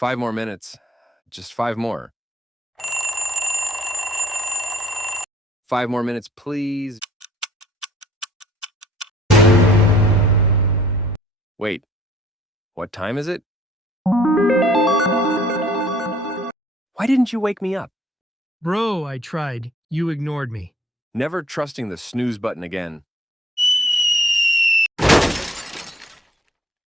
5 more minutes. Just 5 more. 5 more minutes, please. Wait, what time is it? Why didn't you wake me up? Bro, I tried. You ignored me. Never trusting the snooze button again.